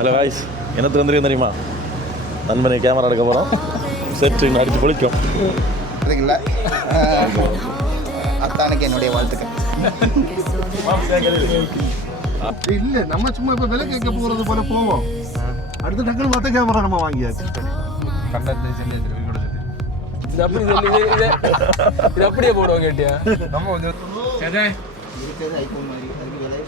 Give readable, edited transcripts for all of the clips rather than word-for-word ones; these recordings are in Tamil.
ஹலோ காய்ஸ், எனக்கு வந்துருக்கு தெரியுமா? நண்பனை கேமரா எடுக்க போகிறோம். செட்டு அடித்து பொழிக்கும். அதுக்குல்ல அத்தானுக்கு என்னுடைய வாழ்த்துக்கள். இல்லை, நம்ம சும்மா இப்போ விலை கேட்க போகிறது போல போவோம். அடுத்த டக்குன்னு பார்த்த கேமரா நம்ம வாங்கியாச்சு. இது அப்படியே போடுவோம் கேட்டியா? நம்ம கொஞ்சம் ஐஃபோன் மாதிரி அதுக்கு விலை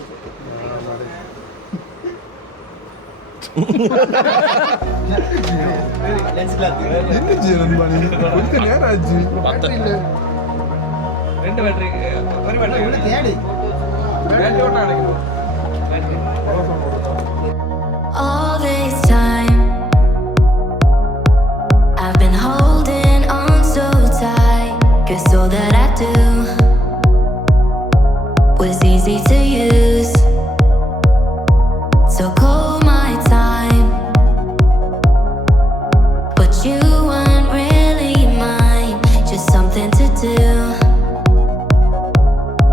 All this time I've been holding on so tight, 'cause all that I do was easy to use. So call my time, but you weren't really mine, just something to do.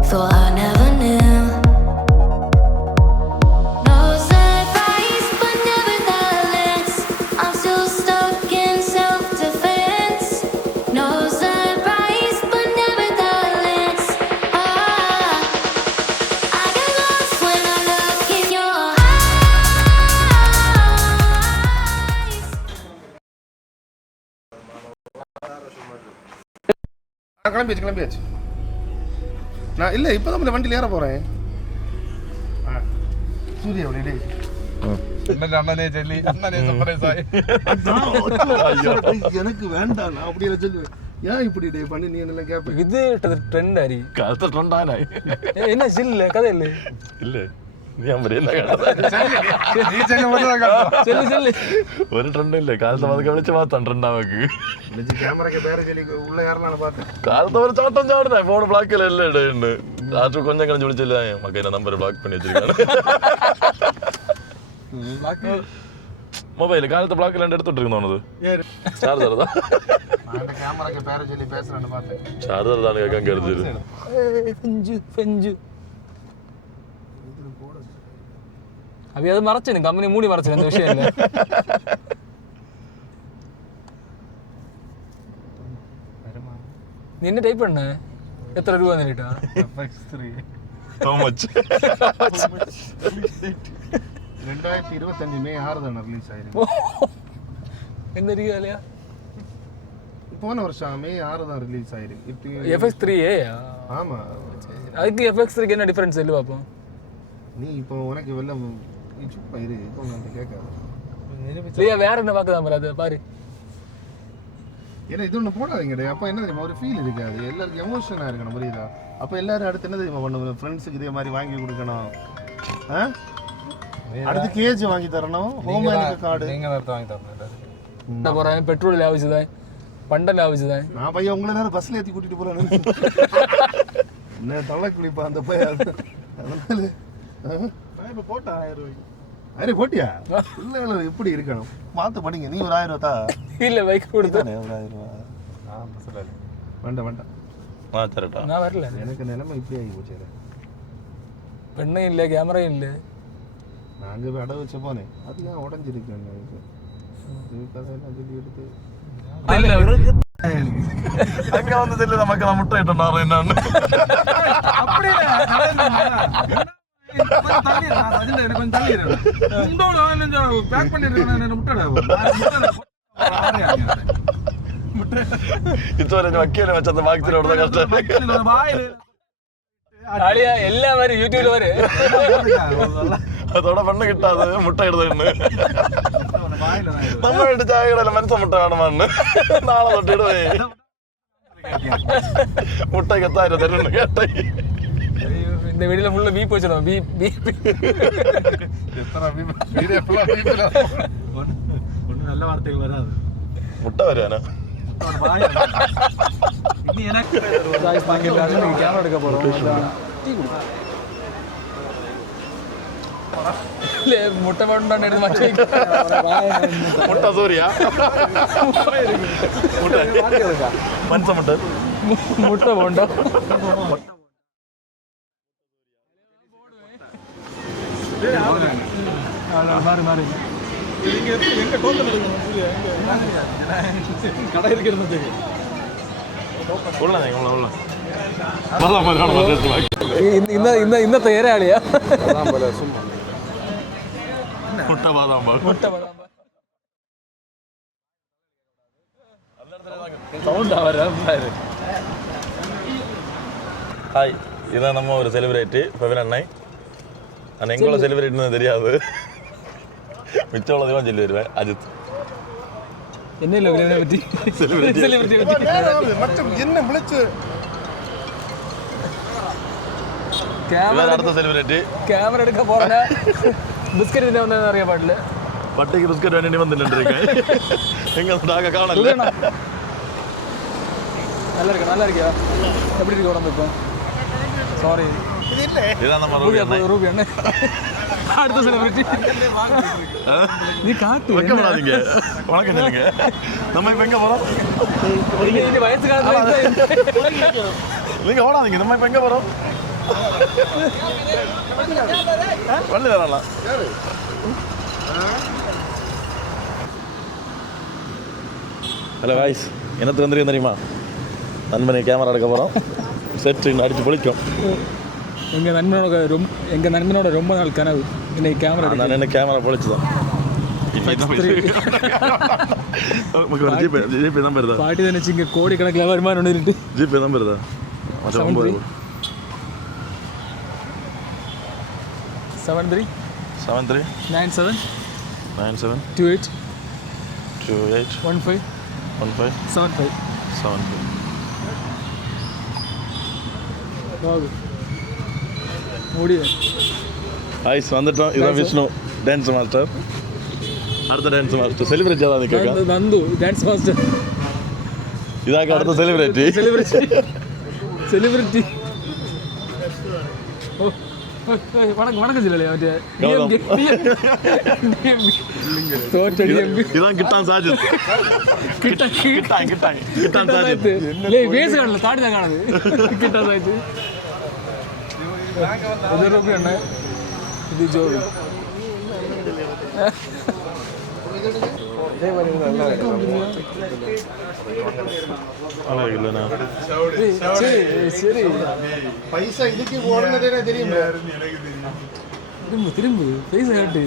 Thought I never knew. No surprise, but nevertheless, I'm still stuck in self-defense. No surprise, but nevertheless, I get lost when I look in your eyes. கிளம்பியாச்சு. நான் இல்லை, இப்போ தான் வண்டியில் ஏற போகிறேன். சூரிய அப்படியே எனக்கு வேண்டாம், நான் அப்படியே சொல்லுவேன். ஏன் இப்படி டே பண்ணி நீ என்ன கேட்பேன்? இது ட்ரெண்ட் ஆரி காலத்தை ட்ரெண்டான என்ன சில்ல கதை இல்லை இல்லை, நீ அப்படி என்ன சொல்லு சொல்லு. ஒரு ட்ரெண்டும் இல்லை. காலத்தை மதுக்க விളിച്ച് பார்த்தான் ட்ரெண்டாவுக்கு. கேமராக்கு பேர சொல்லி உள்ள யாரெல்லாம் பார்த்தேன். காலத்தை ஒரு சாட்டம் சாடுறேன். ஃபோன் பிளாக்கில் இல்லை இடன்னு ராத்திரி கொஞ்சம் கழிச்சு விളിച്ചില്ല. மக்கள் என்ன நம்பர் பிளாக் பண்ணி வச்சிருக்காங்க. மொபைல் காலத்தை பிளாக்கில் எடுத்துட்டு இருக்கு தோணுது. சார்ஜர் தான். கேமராக்கு பேர சொல்லி பேசுறேன்னு பார்த்தேன். சார்ஜர் தான் கேட்க எடுத்துது. பெஞ்சு அப்படி அது மறைச்சு கம்பெனி மூடி மறைச்சு அந்த விஷயம் இல்லை. நீ என்ன டைப் பண்ண? எத்தனை ரூபா நினைட்டா? How much? 2025 மே 6 தானே ரிலீஸ் ஆயிருக்கு. என்ன ரீதியா? போன வருஷம் மே 6 தான் ரிலீஸ் ஆயிருக்கு. FX3 ஆமா. அதுக்கு FX3 என்ன டிஃபரன்ஸ் சொல்லு பாப்போம். நீ இப்போ உனக்கு வெள்ளம் நீ சும்மா இரு, இப்போ நான் கேட்காத. இல்லையா வேற என்ன பார்க்கதான் பாரு, அதை பாரு. ஏன்னா இது ஒன்று போடாதீங்கடே. அப்போ என்ன தெரியுமா, ஒரு ஃபீல் இருக்காது. எல்லாருக்கும் எமோஷனாக இருக்கணும், புரியுதா? அப்போ எல்லாரும் அடுத்து என்ன தெரியுமா பண்ணுவோம், ஃப்ரெண்ட்ஸுக்கு இதே மாதிரி வாங்கி கொடுக்கணும். அடுத்து கேஜ் வாங்கி தரணும். ஹோம்மேனுக்கு கார்டு நீங்கள் தான் வாங்கி தரணும். என்ன போகிறேன், பெட்ரோல் லாவிச்சுதான், பண்டை லாவிச்சுதான். நான் பையன் உங்களை நேரம் பஸ்ஸில் ஏற்றி கூட்டிகிட்டு போகிறேன்னு என்ன தலை குளிப்பா அந்த பையன். அதனால இப்போ போட்டா 1000 ரூபாய்க்கு. 1000 போட்டியா? இல்லை எப்படி இருக்கணும் பார்த்து படிங்க. நீ ஒரு 1000 ரூபா தா. இல்லை பைக் கொடுத்தானே ஒரு 1000 ரூபா. வேண்டாம் சரிட்டா, நான் வரல. எனக்கு நிலைமை இப்படி ஆகி போச்சு. பெண்ணும் இல்லை, கேமரையும் இல்லை. நான் அங்கே போய் அடை வச்ச போனேன். அது ஏன் உடஞ்சிருக்கேன் கதையெல்லாம் சொல்லி எடுத்து அங்க வந்து தெரியல நமக்கு நான் முட்டை இட்டோம் என்னன்னு. வக்கீல வச்ச அந்த வாக்திரோட கஷ்டம். எல்லா மாதிரி யூடியூப்ல வரு அதோட பண்ண கிட்டாது முட்டை இடுதுன்னு. நம்ம வீட்டு சாயகடையில மனுஷ முட்டை வேணுமான்னு நாளை தொட்டிடுவேன். முட்டைக்கு 1000 தருன்னு கேட்டேன். இந்த வீடியோல ஃபுல்லா பீப் வச்சிடும். ஒன்றும் நல்ல வார்த்தைகள் வராது. முட்டை வருவானா? கேமரா எடுக்க போறோம். முட்டை மட்டும் எடுத்து மாற்றி முட்டை சூரியா முட்டை மனுஷ முட்டை முட்டை போண்டா. மாறி மாறி கடை இருக்கிறது ഇന്നത്തെ ഏരാളിയാ முட்டை பாதாம் பால் சவுண்ட் ஆவாரு. ஹாய், இதான் நம்ம ஒரு செலிபிரேட்டி பவின் அண்ணன். ஆனால் எங்களோட செலிபிரேட்னு தெரியாது, மிச்சம் உள்ளதையும் சொல்லி வருவேன். அஜித் என்ன இல்லை பற்றி செலிபிரிட்டி பற்றி மற்றும் என்ன விളിച്ച് இவர் அடுத்த செலிபிரேட்டி. கேமரா எடுக்க போறேன்னா பிஸ்கட் தின வந்து நிறைய பாட்டில் பட்டைக்கு பிஸ்கட் வேண்டி வந்து நின்றுருக்கேன். எங்க நாங்கள் காணல. நல்லா இருக்கா நல்லா இருக்கியா? எப்படி இருக்கு உடம்பு இப்போ? சாரி, இதான் நம்ம ரூபி அண்ணன். ரூபி அண்ணன் அடுத்த செலிபிரிட்டி. நீ காட்டு வைக்கப்படாதீங்க, வணக்கம் சொல்லுங்க. நம்ம இப்போ எங்கே போகிறோம்? நீ வயசு காலத்தில் நீங்கள் ஓடாதீங்க. நம்ம இப்போ எங்கே போகிறோம்? வள்ளி வரலாம். ஹலோ காய்ஸ், என்னத்துக்கு வந்துருக்கு தெரியுமா? நண்பனை கேமரா எடுக்க போகிறோம். செட்டு அடித்து பொழிக்கும். எங்கள் நண்பனோட ரொம்ப நாள் கனவு இன்னைக்கு கேமரா. நான் என்ன கேமரா பொழிச்சு தான் ஜிபே தான் பெறுதா? பாட்டி தான் இங்கே கோடி கணக்கில் வருமானம் ஒன்று இருக்கு. ஜிபே தான் பெறுதா? 73 73 97 97 28 28 15 15 75 75. முடிய ஐஸ் வந்துட்டோம். இதுதான் விஷ்ணு, டான்ஸ் மாஸ்டர். அடுத்த டான்ஸ் மாஸ்டர் செலிபிரிட்டி தான் கேட்க. Nandu dance master. இதாக்க அடுத்த செலிபிரிட்டி. செலிபிரிட்டி. வணக்கம் வணக்கம் சொல்லலையா? இதான் கிட்டான் சாஜித். கிட்டான் சாஜித் பேச காணல, தாடி தான் காணுது. கிட்டான் சாஜித் என்ன இது ஜோடி. சரி பைசா இதுக்கு ஓடுனதே தெரியும். திரும்ப திரும்ப பைசா காட்டு.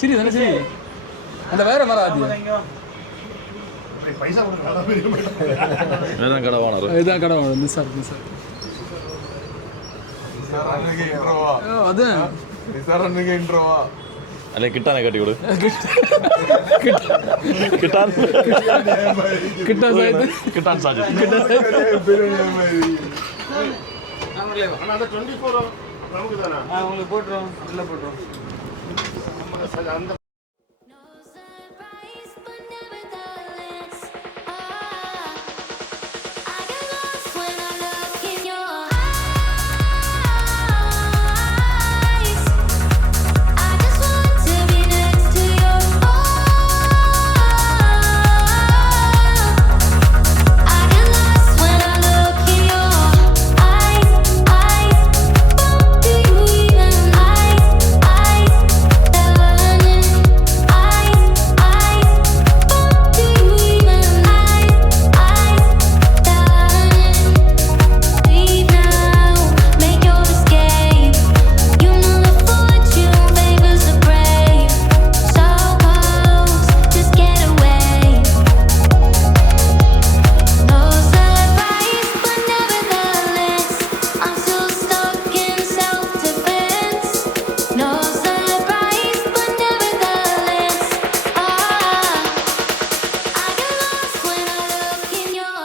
சரி தானே சரி. அந்த வேற வராது. பைசா இதான் கடை ஓனர். இதான் கடை ஓனர். மிஸ் சார் அதான் அல்ல கிட்டானை கட்டி கொடு. கிட்டான் கிட்டான் சாஜித். கிட்டான் சாஜித். அந்த 24 நமக்கு தானா? உங்களுக்கு போட்டுரும், இல்லை போட்டுரும். அந்த No surprise, but nevertheless, I get lost when I look in your eyes. I just want to be next to your I get lost when I look in your eyes. Do you even leave now, make your escape. You know the fortune favors the brave. So close, just get away. No surprise, but nevertheless, I'm still stuck in self-defense. No surprise, but nevertheless, I get lost when I look in your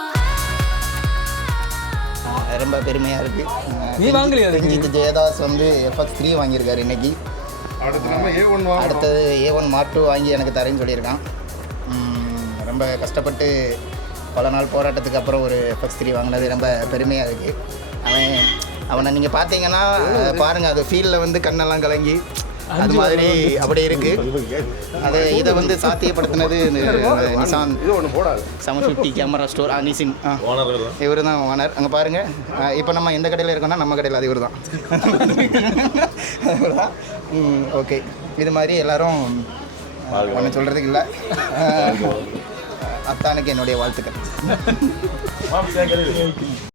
ரொம்ப பெருமையாக இருக்குது. நீ வாங்கலையா அதுக்கு? ரஞ்சித் ஜெயதாஸ் வந்து FX3 வாங்கியிருக்காரு இன்னைக்கு. அடுத்து நம்ம A1 வாங்கணும். அடுத்தது A1 Mark 2 வாங்கி எனக்கு தரேன்னு சொல்லியிருக்கான். ரொம்ப கஷ்டப்பட்டு பல நாள் போராட்டத்துக்கு அப்புறம் ஒரு FX3 வாங்கினது ரொம்ப பெருமையாக இருக்குது. அவனை நீங்கள் பார்த்தீங்கன்னா பாருங்கள், அது ஃபீல்டில் வந்து கண்ணெல்லாம் கலங்கி அது மாதிரி அப்படி இருக்குது. இதை வந்து சாத்தியப்படுத்தினது நிசான் இது ஒன்று போடாது. 750 கேமரா ஸ்டோர் நிசின் ஓனர் இவர் தான் ஓனர். அங்கே பாருங்கள், இப்போ நம்ம எந்த கடையில் இருக்கோம்னா நம்ம கடையில் அது இவர் தான். ஓகே. இது மாதிரி எல்லாரும் ஒன்று சொல்கிறதுக்கு இல்லை. அத்தானுக்கு என்னுடைய வாழ்த்துக்கள்.